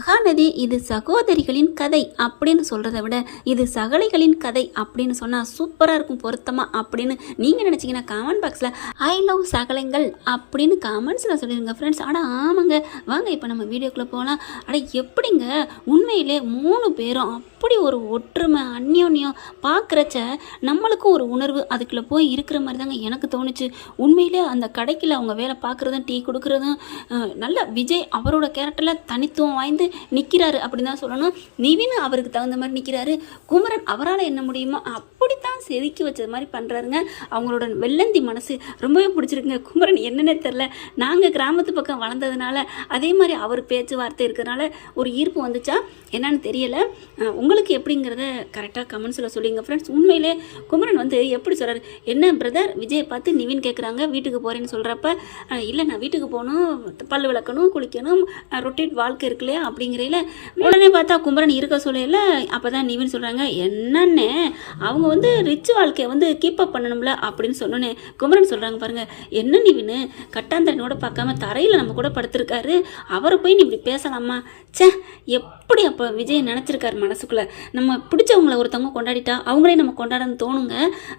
மகாநதி இது சகோதரிகளின் கதை அப்படின்னு சொல்கிறத விட இது சகலைகளின் கதை அப்படின்னு சொன்னால் சூப்பராக இருக்கும் பொருத்தமாக அப்படின்னு நீங்கள் நினச்சிங்கன்னா காமெண்ட் பாக்ஸில் ஐ லவ் சகலைங்கள் அப்படின்னு காமெண்ட்ஸில் சொல்லிடுங்க ஃப்ரெண்ட்ஸ் ஆனால் ஆமாங்க. வாங்க இப்போ நம்ம வீடியோக்குள்ளே போகலாம் ஆனால் எப்படிங்க? உண்மையிலே மூணு பேரும் அப்படி ஒரு ஒற்றுமை அந்யோன்யம் பார்க்குறச்ச நம்மளுக்கும் ஒரு உணர்வு அதுக்குள்ளே போய் இருக்கிற மாதிரி தாங்க எனக்கு தோணுச்சு. உண்மையிலே அந்த கடைக்கில் அவங்க வேலை பார்க்குறதும் டீ கொடுக்குறதும் நல்ல விஜய் அவரோட கேரக்டரில் தனித்துவம் வாய்ந்து நிற்கிறாரு அப்படின்னு தான் சொல்லணும். நிவின் அவருக்கு தகுந்த மாதிரி நிற்கிறாரு குமரன் அவரால் என்ன முடியுமோ அப்படித்தான் செதுக்கி வச்சது மாதிரி பண்ணுறாருங்க அவங்களோட வெள்ளந்தி மனசு ரொம்பவே பிடிச்சிருக்குங்க. குமரன் என்னென்ன தெரில நாங்கள் கிராமத்து பக்கம் வளர்ந்ததுனால அதே மாதிரி அவர் பேச்சுவார்த்தை இருக்கிறதுனால ஒரு ஈர்ப்பு வந்துச்சா? என்னன்னு தெரியலை. உங்களுக்கு எப்படிங்கிறத கரெக்டாக கமெண்ட்ஸில் சொல்லிங்க ஃப்ரெண்ட்ஸ் உண்மையிலே குமரன் வந்து எப்படி சொல்கிறார் என்ன பிரதர் விஜயை பார்த்து நிவின் கேட்குறாங்க வீட்டுக்கு போகிறேன்னு சொல்கிறப்ப இல்லை நான் வீட்டுக்கு போகணும் பல் விளக்கணும் குளிக்கணும் ரொட்டேட் வாழ்க்கை இருக்கு இல்லையா? அப்படிங்கிறதுல உடனே பார்த்தா குமரன் இருக்க சொல்லையில அப்போ தான் நிவின் சொல்கிறாங்க என்னென்ன? அவங்க வந்து ரிச் வாழ்க்கையை வந்து கீப் அப் பண்ணணும்ல அப்படின்னு சொன்னோன்னே குமரன் சொல்கிறாங்க பாருங்கள் என்ன நீ வினு? கட்டாந்தரனோட பார்க்காம தரையில் நம்ம கூட படுத்திருக்காரு. அவரை போய் நீ இப்படி பேசலாமா? ச்சே அப்படி அப்போ விஜய் நினச்சிருக்காரு மனசுக்குள்ளே? நம்ம பிடிச்சவங்கள ஒருத்தவங்க கொண்டாடிட்டா அவங்களே நம்ம கொண்டாடன்னு தோணுங்க.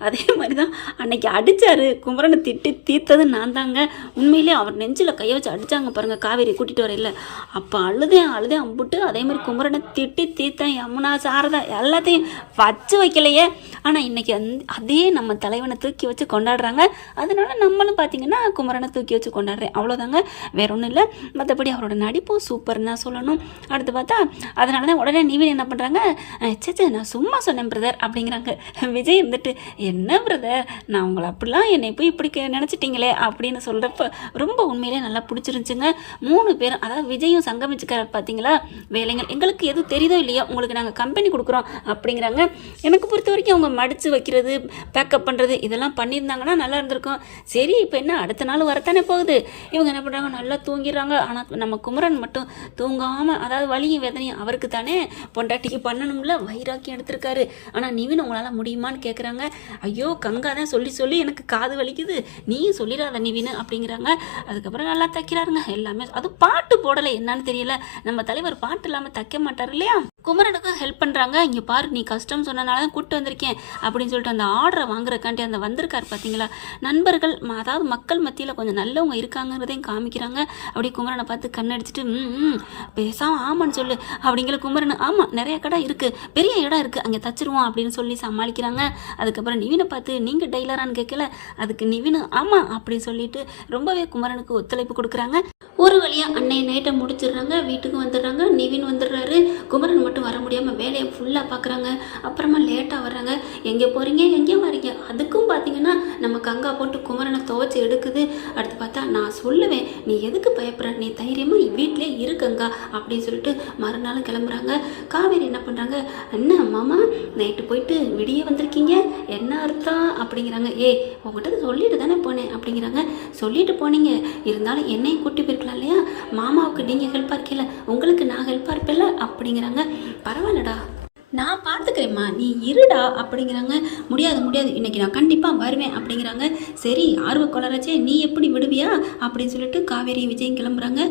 அதே மாதிரி தான் அன்னைக்கு அடித்தாரு குமரனை திட்டி தீர்த்தது நான் தாங்க. உண்மையிலே அவர் நெஞ்சில் கையை வச்சு அடித்தாங்க பாருங்கள் காவேரி கூட்டிகிட்டு வரையில். அப்போ அழுதேன் அழுதே அம்புட்டு அதே மாதிரி குமரனை திட்டி தீர்த்தேன். யமுனா சாரதா எல்லாத்தையும் வச்சு வைக்கலையே. ஆனால் இன்னைக்கு அந் அதே நம்ம தலைவனை தூக்கி வச்சு கொண்டாடுறாங்க. அதனால நம்மளும் பார்த்தீங்கன்னா குமரனை தூக்கி வச்சு கொண்டாடுறேன். அவ்வளோதாங்க வேற ஒன்றும் இல்லை. மற்றபடி அவரோட நடிப்பும் சூப்பர்னு தான் சொல்லணும். அடுத்து பார்த்தா அதனால தான் உடனே நீவின் என்ன பண்ணுறாங்க சேச்சே நான் சும்மா சொன்னேன் பிரதர் அப்படிங்கிறாங்க. விஜய் இருந்துட்டு என்ன பிரதர் நான் உங்களை அப்படிலாம் என்னை போய் இப்படி கே- அப்படின்னு சொல்கிறப்ப ரொம்ப உண்மையிலே நல்லா பிடிச்சிருந்துச்சுங்க. மூணு பேரும் அதாவது விஜயும் சங்கமிச்சுக்கிறார் பார்த்தீங்களா வேலைங்கள் எங்களுக்கு எதுவும் தெரியுதோ இல்லையோ உங்களுக்கு நாங்கள் கம்பெனி கொடுக்குறோம் அப்படிங்கிறாங்க. எனக்கு பொறுத்த வரைக்கும் அவங்க மடித்து வைக்கிறது பேக்கப் பண்ணுறது இதெல்லாம் பண்ணியிருந்தாங்கன்னா நல்லா இருந்திருக்கும். சரி இப்போ என்ன அடுத்த நாள் வரத்தானே போகுது. இவங்க என்ன பண்ணுறாங்க நல்லா தூங்கிடுறாங்க. ஆனால் நம்ம குமரன் மட்டும் தூங்காமல் அதாவது வலியும் வேதனையும் அவருக்கு தானே பொண்டாட்டிக்கு பண்ணணும்ல? வைராக்கியம் எடுத்திருக்காரு. ஆனால் நிவின் உங்களால் முடியுமான்னு கேட்குறாங்க ஐயோ கங்கா தான் சொல்லி சொல்லி எனக்கு காது வலிக்குது. நீயும் சொல்லிடாத நிவின் அப்படிங்கிறாங்க. அதுக்கப்புறம் நல்லா தைக்கிறாருங்க. எல்லாமே அது பாட்டு போடலை. என்னன்னு தெரியல. நம்ம தலைவர் பாட்டு இல்லாமல் தைக்க மாட்டார் இல்லையா? குமரனுக்கும் ஹெல்ப் பண்ணுறாங்க இங்கே பாரு நீ கஷ்டம் சொன்னனால தான் கூப்பிட்டு வந்திருக்கேன் அப்படின்னு சொல்லிட்டு அந்த ஆர்டரை வாங்குறக்காண்டி அந்த வந்திருக்கார் பார்த்தீங்களா நண்பர்கள் அதாவது மக்கள் மத்தியில் கொஞ்சம் நல்லவங்க இருக்காங்கிறதையும் காமிக்கிறாங்க. அப்படியே குமரனை பார்த்து கண்ணடிச்சிட்டு ம் பேசாமல் பேசாம ஆமான்னு சொல்லு. அப்படிங்கிற குமரன் ஆமாம் நிறைய கடை இருக்குது பெரிய இடம் இருக்குது அங்கே தச்சிருவோம் அப்படின்னு சொல்லி சமாளிக்கிறாங்க. அதுக்கப்புறம் நிவினை பார்த்து நீங்கள் டெய்லரான்னு கேட்கல அதுக்கு நிவினு ஆமாம் அப்படின்னு சொல்லிட்டு ரொம்பவே குமரனுக்கு ஒத்துழைப்பு கொடுக்குறாங்க. ஒரு வழியாக அன்னைய நைட்டை முடிச்சிடுறாங்க வீட்டுக்கு வந்துடுறாங்க நிவின் வந்துடுறாரு. குமரன் மட்டும் வர முடியாமல் வேலையை ஃபுல்லாக பார்க்குறாங்க அப்புறமா லேட்டாக வர்றாங்க. எங்கே போகிறீங்க எங்கே வரீங்க? அதுக்கும் பார்த்தீங்கன்னா நம்ம கங்கா போட்டு குமரனை துவைச்சி எடுக்குது. அடுத்து பார்த்தா நான் சொல்லுவேன் நீ எதுக்கு பயப்படுற? நீ தைரியமாக வீட்டிலே இரு கங்கா அப்படின்னு சொல்லிட்டு மறுநாள் மறுநாளும் கிளம்புறாங்க. காவேரி என்ன பண்ணுறாங்க என்ன மாமா நைட்டு போயிட்டு விடிய வந்திருக்கீங்க. என்ன அர்த்தம்? அப்படிங்கிறாங்க. ஏ உங்ககிட்ட சொல்லிட்டு தானே போனேன். அப்படிங்கிறாங்க. சொல்லிட்டு போனீங்க. இருந்தாலும் என்னையும் கூட்டி போயிருக்கலாம் இல்லையா? மாமாவுக்கு நீங்கள் ஹெல்ப்பாக இருக்கீல உங்களுக்கு நான் ஹெல்ப்பாக இருப்பேன்ல. அப்படிங்கிறாங்க. பரவாயில்லடா. நான் பார்த்துக்கிறேம்மா நீ இருடா அப்படிங்கிறாங்க. முடியாது முடியாது. இன்னைக்கு நான் கண்டிப்பாக வருவேன் அப்படிங்கிறாங்க. சரி ஆர்வ கொளராச்சே நீ எப்படி விடுவியா? அப்படின்னு சொல்லிட்டு காவேரி விஜயம் கிளம்புறாங்க.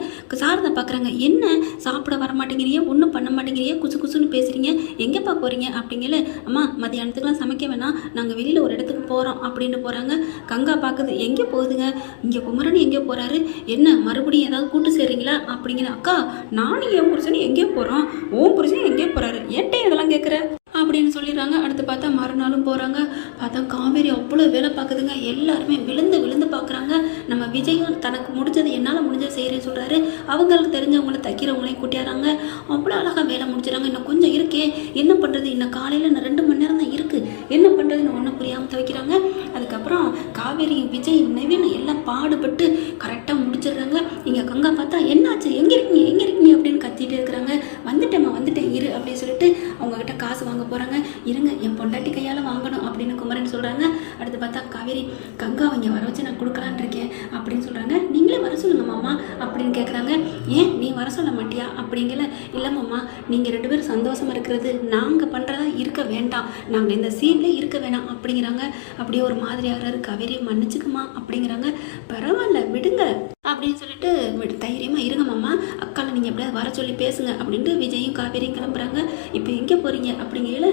சாரதை பார்க்குறாங்க என்ன? சாப்பிட வர மாட்டேங்கிறீங்க ஒன்றும் பண்ண மாட்டேங்கிறீங்க குசு குசுன்னு பேசுகிறீங்க எங்கேப்பா போகிறீங்க அப்படிங்கல. அம்மா மதியானத்துக்குலாம் சமைக்க வேணாம். நாங்கள் வெளியில் ஒரு இடத்துக்கு போகிறோம் அப்படின்னு போகிறாங்க கங்கா பார்க்குது எங்கே போகுதுங்க? இங்கே குமரன் எங்கே போகிறாரு என்ன மறுபடியும் ஏதாவது கூட்டு சேர்றீங்களா? அப்படிங்கிற அக்கா நானும் என் புருஷனும் எங்கேயோ போகிறோம் ஓம் புருஷன் எங்கேயோ போகிறாரு என்கிட்ட இதெல்லாம் கேட்குற அப்படின்னு சொல்லிடுறாங்க. அடுத்து பார்த்தா மறுநாளும் போகிறாங்க பார்த்தா காவேரி அவ்வளோ வேலை பார்க்குதுங்க. எல்லாருமே விழுந்து விழுந்து பார்க்குறாங்க. நம்ம விஜயும் தனக்கு முடிஞ்சது என்னால் முடிஞ்சதை செய்கிறேன்னு சொல்கிறாரு அவங்களுக்கு தெரிஞ்சவங்கள தைக்கிறவங்களையும் கூட்டியாராங்க அவ்வளோ அழகாக வேலை முடிச்சிடறாங்க இன்னும் கொஞ்சம் இருக்கே. என்ன பண்ணுறது இன்னும் காலையில் இன்னும் ரெண்டு மணி நேரம் தான் இருக்குது என்ன பண்ணுறதுன்னு ஒன்றும் புரியாமல் துவைக்கிறாங்க. அதுக்கப்புறம் காவேரி விஜய் நவீன எல்லாம் பாடுபட்டு கரெக்டாக முடிச்சிடுறாங்க. இங்கே கங்கா பார்த்தா என்னாச்சு? எங்கே இருக்கீங்க? எங்கே இருக்கீங்க? அப்படின்னு கத்திட்டு இருக்கிறாங்க. வந்துட்டேம்மா வந்துட்டேன். இரு அப்படின்னு சொல்லிட்டு காசு வாங்க போகிறாங்க இருங்க என் பொண்டாட்டி கையால் வாங்கணும் அப்படின்னு குமரன் சொல்கிறாங்க அடுத்து பார்த்தா காவேரி கங்கா அவங்க வர வச்சு நான் கொடுக்கலான் இருக்கேன் அப்படின்னு சொல்கிறாங்க நீங்களே வர சொல்லுங்க மாமா அப்படின்னு கேட்குறாங்க ஏன்? நீ வர சொல்ல மாட்டியா? அப்படிங்கல. இல்லை மாமா நீங்கள் ரெண்டு பேரும் சந்தோஷமாக இருக்கிறது நாங்கள் பண்ணுறதா இருக்க வேண்டாம். நாங்கள் இந்த சீனில் இருக்க வேணாம் அப்படிங்கிறாங்க. அப்படியே ஒரு மாதிரி ஆகிறாரு. காவேரி மன்னிச்சுக்குமா அப்படிங்கிறாங்க. பரவாயில்ல விடுங்க. அப்படின்னு சொல்லிட்டு தைரியமாக இருங்க மாமா. அக்கால நீங்கள் எப்படியாவது வர சொல்லி பேசுங்க அப்படின்ட்டு விஜயும் காவேரியும் கிளம்புறாங்க. இப்போ எங்கே போகிறீங்க அப்படிங்கையில்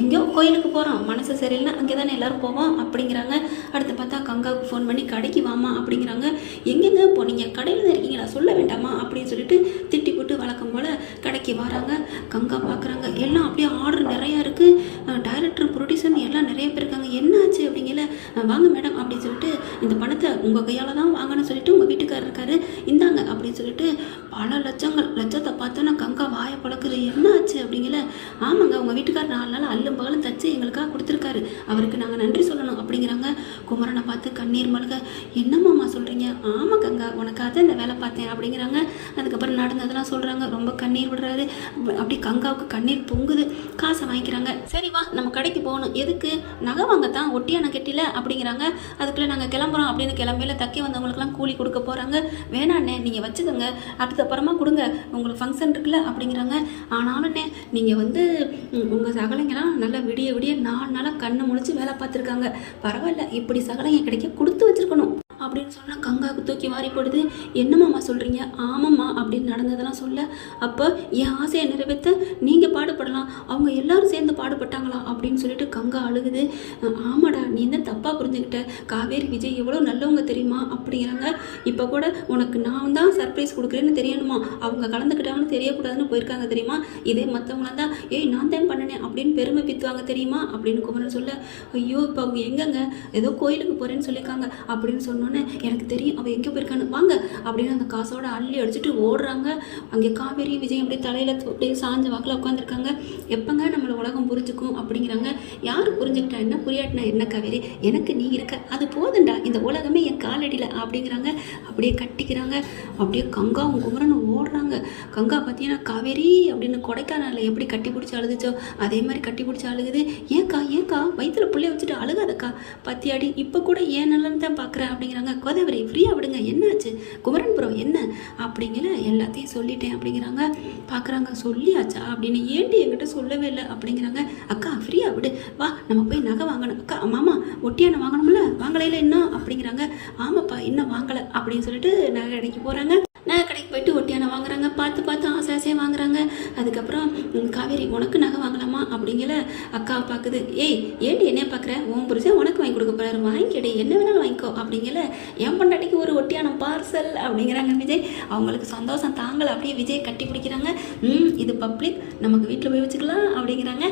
எங்கேயோ கோயிலுக்கு போகிறோம் மனசு சரியில்லைன்னா அங்கே தானே எல்லோரும் போவோம் அப்படிங்கிறாங்க. அடுத்து பார்த்தா கங்காவுக்கு ஃபோன் பண்ணி கடைக்கு வாமா அப்படிங்கிறாங்க. எங்கெங்க போனீங்க? கடையில் தான் இருக்கீங்களா? சொல்ல வேண்டாமா? அப்படின்னு சொல்லிட்டு திட்டி போட்டு வழக்கம் போல் கடைக்கு வராங்க. கங்கா பார்க்குறாங்க எல்லாம் அப்படியே ஆர்டர் நிறையா இருக்குது டைரக்டர் ப்ரொடியூசர் எல்லாம் நிறைய பேர் இருக்காங்க. என்ன ஆச்சு அப்படிங்கல வாங்க மேடம் அப்படின்னு சொல்லிட்டு இந்த பணத்தை உங்கள் கையால் தான் வாங்கணும்னு சொல்லிட்டு உங்கள் வீட்டுக்காரர் இருக்காரு. இந்தாங்க அப்படின்னு சொல்லிட்டு பல லட்சங்கள் லட்சத்தை பார்த்தோன்னா கங்கா வாயை பழக்குது என்ன ஆச்சு அப்படிங்கல ஆமாங்க உங்கள் வீட்டுக்காரர் நாலு நாள் அல்லும் பகலும் தச்சு எங்களுக்காக கொடுத்துருக்காரு. அவருக்கு நாங்கள் நன்றி சொல்லணும் அப்படிங்கிறாங்க. குமரனை பார்த்து கண்ணீர் மல்க என்னம்மாம்மா சொல்கிறீங்க ஆமாம் கங்கா உனக்காக தான் இந்த வேலை பார்த்தேன் அப்படிங்கிறாங்க. அதுக்கப்புறம் நடந்ததெல்லாம் சொல்கிறாங்க ரொம்ப கண்ணீர் விடுறாரு. அப்படி கங்காவுக்கு கண்ணீர் பொங்குது. காசை வாங்கிக்கிறாங்க. சரி வா நம்ம கடைக்கு போகணும். எதுக்கு? நகை வாங்கத்தான் ஒட்டியான கெட்டில அப்படிங்கிறாங்க. அதுக்குள்ளே நாங்கள் கிளம்புறோம் அப்படின்னு கிளம்பையில் தக்கி வந்தவங்களுக்குலாம் கூலி கொடுக்க போகிறாங்க வேணாண்ணே நீங்கள் வச்சுக்கோங்க. அடுத்த அப்புறமா கொடுங்க. உங்களுக்கு ஃபங்க்ஷன் இருக்குல்ல அப்படிங்கிறாங்க. ஆனாலும்ண்ணே நீங்கள் வந்து உங்கள் சகலைங்கெல்லாம் நல்லா விடிய விடிய நாலு நாளாக கண்ணை முழிச்சு வேலை பார்த்துருக்காங்க. பரவாயில்ல இப்படி சகலைங்க கிடைக்க கொடுத்து வச்சிருக்கணும். அப்படின்னு சொன்னால் கங்காவுக்கு தூக்கி வாரி போடுது. என்னமாம்மா சொல்கிறீங்க ஆமாம்மா அப்படின்னு நடந்ததெல்லாம் சொல்ல அப்போ என் ஆசையை நிறைவேற்ற நீங்கள் பாடுபடலாம். அவங்க எல்லாரும் சேர்ந்து பாடுபட்டாங்களா? அப்படின்னு சொல்லிட்டு கங்கா அழுகுது. ஆமாடா நீ தான் தப்பாக புரிஞ்சுக்கிட்ட? காவேரி விஜய் எவ்வளோ நல்லவங்க தெரியுமா? அப்படிங்கிறாங்க. இப்போ கூட உனக்கு நான் தான் சர்ப்ரைஸ் கொடுக்குறேன்னு தெரியணுமா? அவங்க கலந்துக்கிட்டாங்கன்னு தெரியக்கூடாதுன்னு போயிருக்காங்க தெரியுமா? இதே மற்றவங்களாம் தான் ஏய் நான் தான் பண்ணினேன் அப்படின்னு பெருமை பித்துவாங்க தெரியுமா? அப்படின்னு குமரன் சொல்ல ஐயோ இப்போ அவங்க எங்கங்க? ஏதோ கோயிலுக்கு போகிறேன்னு சொல்லியிருக்காங்க அப்படின்னு சொன்னோன்னே எனக்கு தெரியும் அவள் எங்கே போயிருக்கான்னு. வாங்க அப்படின்னு அந்த காசோட அள்ளி அடிச்சுட்டு ஓடுறாங்க. அங்கே காவேரி விஜய் அப்படியே தலையில் அப்படியே சாஞ்ச வாக்கில் உட்காந்துருக்காங்க எப்போங்க நம்மளை உலகம் புரிஞ்சுக்கும்? அப்படிங்கிறாங்க. யார் புரிஞ்சுக்கிட்டா? என்ன புரியாட்டினா என்ன காவேரி? எனக்கு நீ இருக்க. அது போதுண்டா இந்த உலகமே என் காலடியில் அப்படிங்கிறாங்க. அப்படியே கட்டிக்கிறாங்க. அப்படியே கங்காவும் குமரனும் ஓடுறாங்க. கங்கா பார்த்தீங்கன்னா காவேரி அப்படின்னு கொடைக்கானலில் எப்படி கட்டி பிடிச்சி அழுதுச்சோ அதே மாதிரி கட்டி பிடிச்சி அழுகுது. ஏன்க்கா ஏன்க்கா? வயிற்றுல பிள்ளைய வச்சுட்டு அழுகாதக்கா? பத்தியாடி இப்போ கூட ஏன் நல்லன்னு தான் பார்க்குறேன் அப்படிங்கிறாங்க. கோதாவரி ஃப்ரீயாக விடுங்க. என்னாச்சு? குமரன் ப்ரோ என்ன? அப்படிங்கிற எல்லாத்தையும் சொல்லிட்டேன் அப்படிங்கிறாங்க. பார்க்குறாங்க சொல்லியாச்சா? அப்படின்னு ஏன்டி என்கிட்ட சொல்லவே இல்லை அப்படிங்கிறாங்க. அக்கா ஃப்ரீயாக விடு. வா நம்ம போய் நகை வாங்கணும். அக்கா மாமா ஒட்டியான வாங்கணும்ல? வாங்கலையில இன்னும் அப்படிங்கிறாங்க. ஆமாப்பா இன்னும் வாங்கலை. அப்படின்னு சொல்லிட்டு நகை கடைக்கு போகிறாங்க நகை கடைக்கு போயிட்டு ஒட்டியான வாங்குறாங்க பார்த்து பார்த்து ஆசை ஆசையாக வாங்குறாங்க. அதுக்கப்புறம் காவேரி உனக்கு நகை வாங்கலாமா? அப்படிங்கிற அக்காவை பார்க்குது ஏய் ஏன்டி என்னைய பார்க்குற உன் புருஷன் உனக்கு வாங்கி கொடுக்க போகிறாரு வாங்கிக்கடி என்ன வேணாலும் வாங்கிக்கோ. அப்படிங்கிற என் பொண்டாட்டிக்கு ஒரு ஒட்டியான பார்சல் அப்படிங்கிறாங்க விஜய். அவங்களுக்கு சந்தோஷம் தாங்கலை. அப்படியே விஜய் கட்டி பிடிக்கிறாங்க. ம் இது பப்ளிக் நமக்கு வீட்டில் போய் வச்சுக்கலாம் அப்படிங்கிறாங்க.